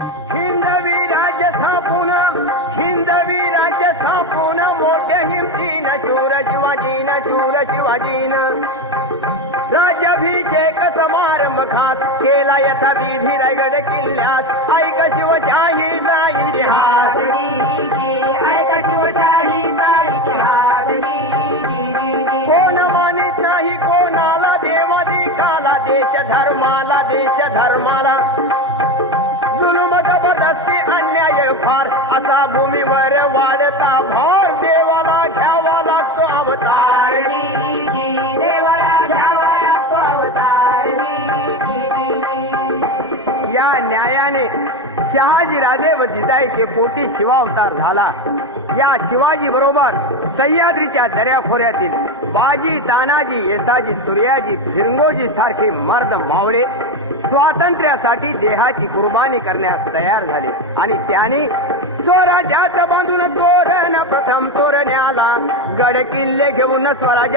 हिंदवी राज्य स्थापून हिंदवी राज्य स्थापून मोठ्या हिमतीन शूर शिवाजीन राज्याभिषेक समारंभ खास केला यथा विधी रायगड किल्ल्यात ऐक शिवशाहीचा इतिहास ऐक शिवशाहीचा इतिहास कोण मानित नाही कोणाला देवाधिकाला देश धर्माला जुलुम जबरदस्ती अन्याय फार असा भूमीवर वाढता भार देवाला घ्यावा लागतो अवतार या न्यायाने शहाजी राजे व जिजाईचे पोटी शिवावतार झाला. या शिवाजी बरोबर सह्याद्रीच्या दऱ्याखोऱ्यातील बाजी तानाजी येसाजी सूर्याजी फिरंगोजी सारखे मर्द मावळे स्वातंत्र्यासाठी देहाची कुर्बानी करण्यास तयार झाले आणि त्याने स्वराज्यात बांधून तोरण प्रथम तोरण्याला गड किल्ले घेऊन स्वराज्या